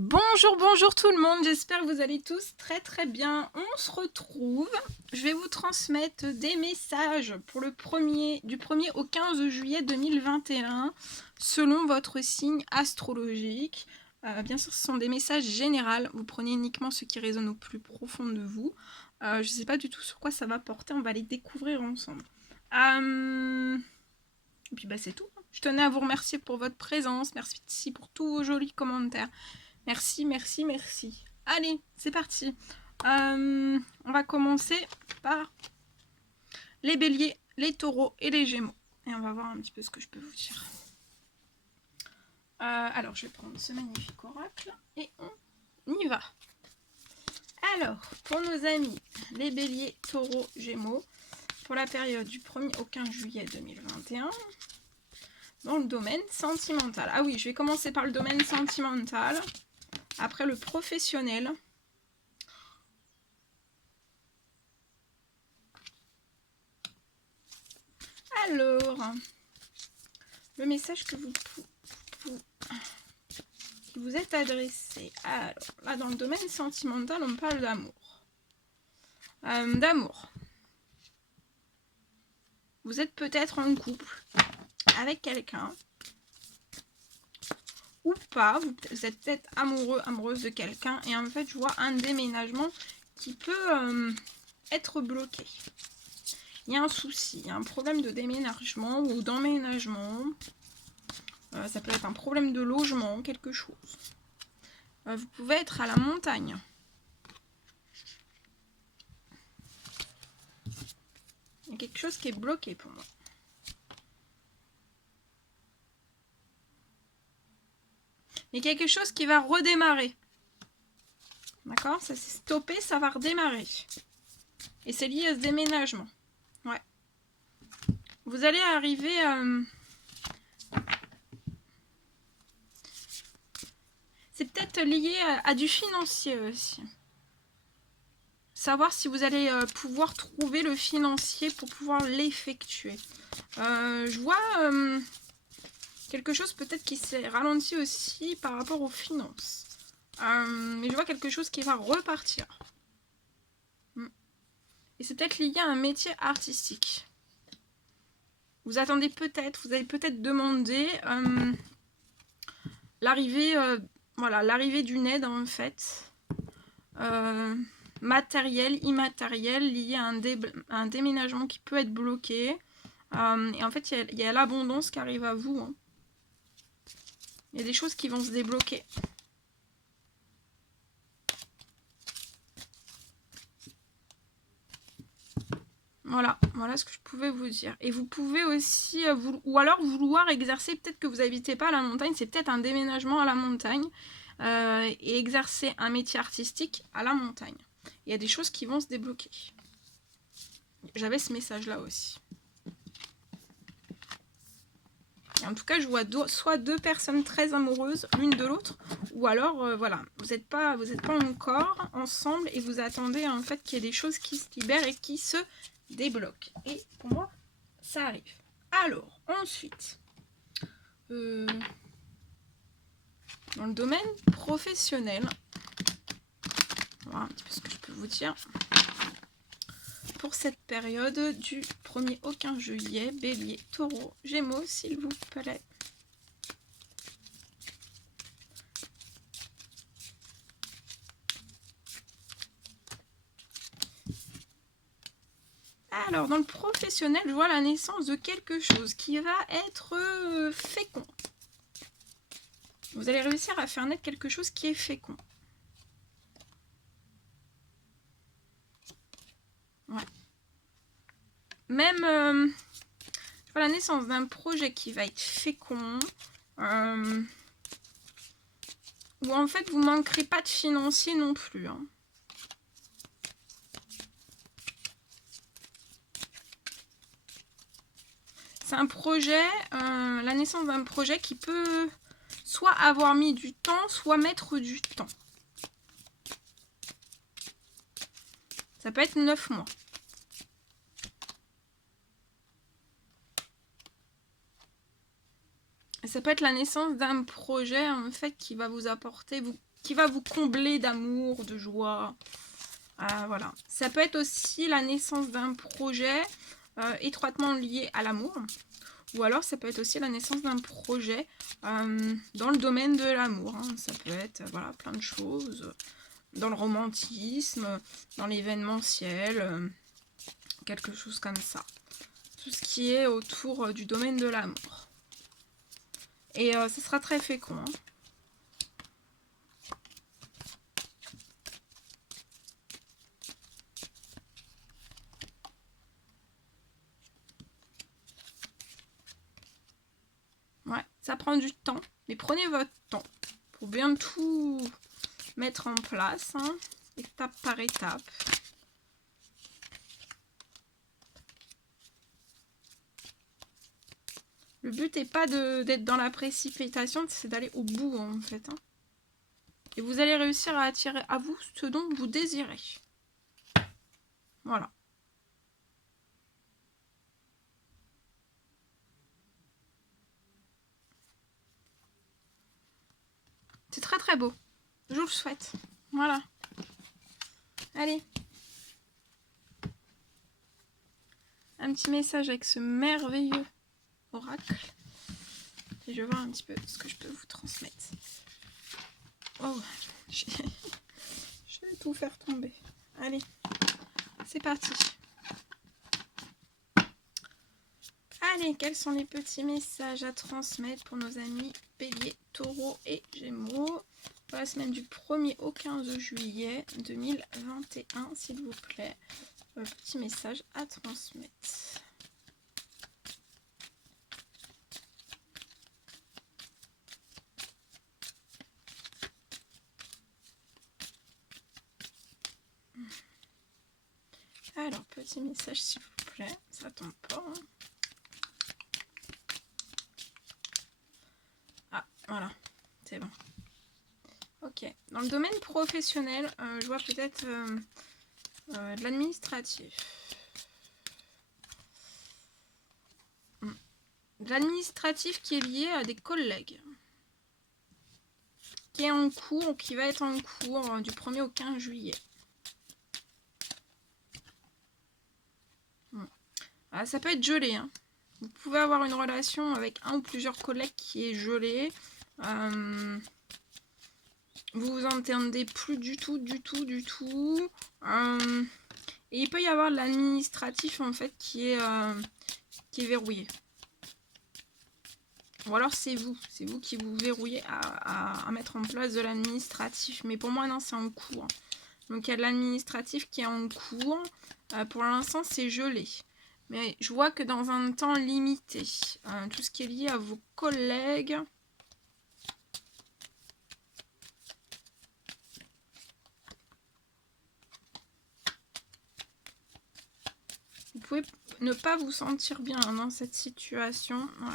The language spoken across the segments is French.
Bonjour, bonjour tout le monde, j'espère que vous allez tous très bien. On se retrouve, je vais vous transmettre des messages pour du 1er au 15 juillet 2021 selon votre signe astrologique. Bien sûr, ce sont des messages généraux, vous prenez uniquement ce qui résonne au plus profond de vous. Je ne sais pas du tout sur quoi ça va porter, on va les découvrir ensemble. Et puis c'est tout. Je tenais à vous remercier pour votre présence, merci pour tous vos jolis commentaires. Merci. Allez, c'est parti. On va commencer par les béliers, les taureaux et les gémeaux. Et on va voir un petit peu ce que je peux vous dire. Alors, je vais prendre ce magnifique oracle et on y va. Alors, pour nos amis, les béliers, taureaux, gémeaux, pour la période du 1er au 15 juillet 2021, dans le domaine sentimental. Ah oui, je vais commencer par le domaine sentimental. Après le professionnel. Alors, le message que qui vous est adressé. Alors, là, dans le domaine sentimental, on parle d'amour. Vous êtes peut-être en couple avec quelqu'un. Ou pas, vous êtes peut-être amoureux, amoureuse de quelqu'un. Et en fait, je vois un déménagement qui peut être bloqué. Il y a un souci, il y a un problème de déménagement ou d'emménagement. Ça peut être un problème de logement, quelque chose. Vous pouvez être à la montagne. Il y a quelque chose qui est bloqué pour moi. Il y a quelque chose qui va redémarrer. D'accord? Ça s'est stoppé, ça va redémarrer. Et c'est lié à ce déménagement. Ouais. Vous allez arriver... C'est peut-être lié à du financier aussi. Savoir si vous allez pouvoir trouver le financier pour pouvoir l'effectuer. Je vois quelque chose peut-être qui s'est ralenti aussi par rapport aux finances. Mais je vois quelque chose qui va repartir. Et c'est peut-être lié à un métier artistique. Vous attendez peut-être, vous avez peut-être demandé l'arrivée d'une aide en fait. Matériel, immatériel, lié à un déménagement qui peut être bloqué. Et en fait, il y a l'abondance qui arrive à vous. Hein. Il y a des choses qui vont se débloquer. Voilà ce que je pouvais vous dire. Et vous pouvez aussi, ou alors vouloir exercer, peut-être que vous n'habitez pas à la montagne, c'est peut-être un déménagement à la montagne, et exercer un métier artistique à la montagne. Il y a des choses qui vont se débloquer. J'avais ce message-là aussi. Et en tout cas, je vois soit deux personnes très amoureuses l'une de l'autre, ou alors, voilà, vous n'êtes pas encore ensemble et vous attendez en fait qu'il y ait des choses qui se libèrent et qui se débloquent. Et pour moi, ça arrive. Alors, ensuite, dans le domaine professionnel, voilà un petit peu ce que je peux vous dire. Pour cette période du 1er au 15 juillet, Bélier, Taureau, Gémeaux, s'il vous plaît. Alors, dans le professionnel, je vois la naissance de quelque chose qui va être fécond. Vous allez réussir à faire naître quelque chose qui est fécond. Ouais. Même, je vois la naissance d'un projet qui va être fécond. Où en fait, vous ne manquerez pas de financier non plus. Hein. C'est un projet, la naissance d'un projet qui peut soit avoir mis du temps, soit mettre du temps. Ça peut être 9 mois. Ça peut être la naissance d'un projet en fait qui va vous apporter, qui va vous combler d'amour, de joie. Voilà. Ça peut être aussi la naissance d'un projet étroitement lié à l'amour. Ou alors ça peut être aussi la naissance d'un projet dans le domaine de l'amour. Hein. Ça peut être voilà, plein de choses. Dans le romantisme, dans l'événementiel, quelque chose comme ça. Tout ce qui est autour du domaine de l'amour. Et ça sera très fécond. Hein. Ouais, ça prend du temps, mais prenez votre temps pour bien tout mettre en place, hein, étape par étape. Le but n'est pas d'être dans la précipitation, c'est d'aller au bout en fait. Hein. Et vous allez réussir à attirer à vous ce dont vous désirez. Voilà. C'est très très beau. Je vous le souhaite. Voilà. Allez. Un petit message avec ce merveilleux oracle. Et je vais voir un petit peu ce que je peux vous transmettre. Oh, je vais tout faire tomber. Allez, c'est parti. Allez, quels sont les petits messages à transmettre pour nos amis Bélier, Taureau et Gémeaux pour la semaine du 1er au 15 juillet 2021, s'il vous plaît. Petit message à transmettre. Alors, petit message s'il vous plaît, ça tombe pas. Hein. Ah, voilà, c'est bon. Ok, dans le domaine professionnel, je vois peut-être de l'administratif. De l'administratif qui est lié à des collègues. Qui est en cours ou qui va être en cours du 1er au 15 juillet. Ça peut être gelé. Hein. Vous pouvez avoir une relation avec un ou plusieurs collègues qui est gelée. Vous vous entendez plus du tout. Et il peut y avoir l'administratif en fait qui est verrouillé. Ou alors c'est vous qui vous verrouillez à mettre en place de l'administratif. Mais pour moi non, c'est en cours. Donc il y a de l'administratif qui est en cours. Pour l'instant c'est gelé. Mais je vois que dans un temps limité, tout ce qui est lié à vos collègues, vous pouvez ne pas vous sentir bien dans cette situation. Ouais.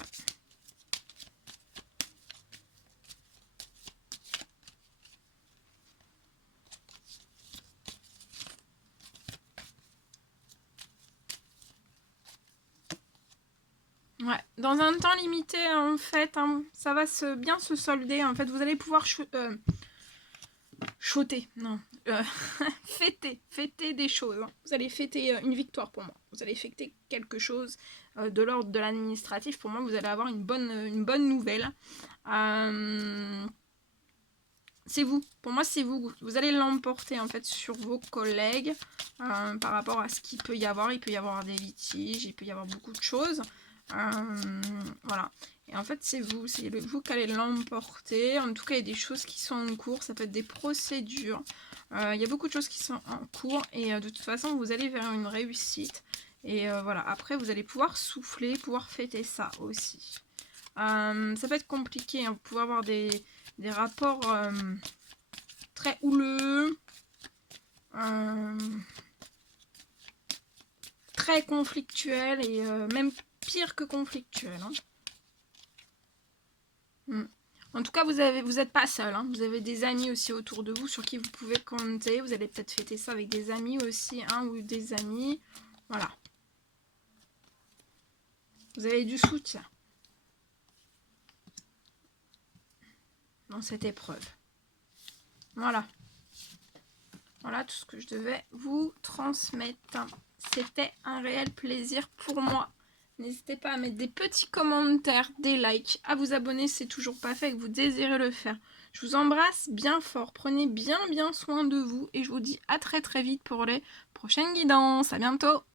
Ouais, dans un temps limité, en fait, hein, ça va bien se solder. En fait, vous allez pouvoir fêter des choses. Hein. Vous allez fêter une victoire pour moi. Vous allez fêter quelque chose de l'ordre de l'administratif. Pour moi, vous allez avoir une bonne nouvelle. C'est vous. Pour moi, c'est vous. Vous allez l'emporter en fait sur vos collègues par rapport à ce qu'il peut y avoir. Il peut y avoir des litiges, il peut y avoir beaucoup de choses. Voilà. Et en fait, c'est vous qui allez l'emporter. En tout cas, il y a des choses qui sont en cours. Ça peut être des procédures. Il y a beaucoup de choses qui sont en cours. Et de toute façon, vous allez vers une réussite. Et voilà. Après, vous allez pouvoir souffler, pouvoir fêter ça aussi. Ça peut être compliqué. Hein. Vous pouvez avoir des rapports très houleux. Très conflictuels. Et même pire que conflictuel. Hein. En tout cas, vous n'êtes pas seul. Hein. Vous avez des amis aussi autour de vous sur qui vous pouvez compter. Vous allez peut-être fêter ça avec des amis aussi, ou des amis. Voilà. Vous avez du soutien dans cette épreuve. Voilà. Voilà tout ce que je devais vous transmettre. C'était un réel plaisir pour moi. N'hésitez pas à mettre des petits commentaires, des likes, à vous abonner si c'est toujours pas fait et que vous désirez le faire. Je vous embrasse bien fort. Prenez bien soin de vous et je vous dis à très vite pour les prochaines guidances. À bientôt!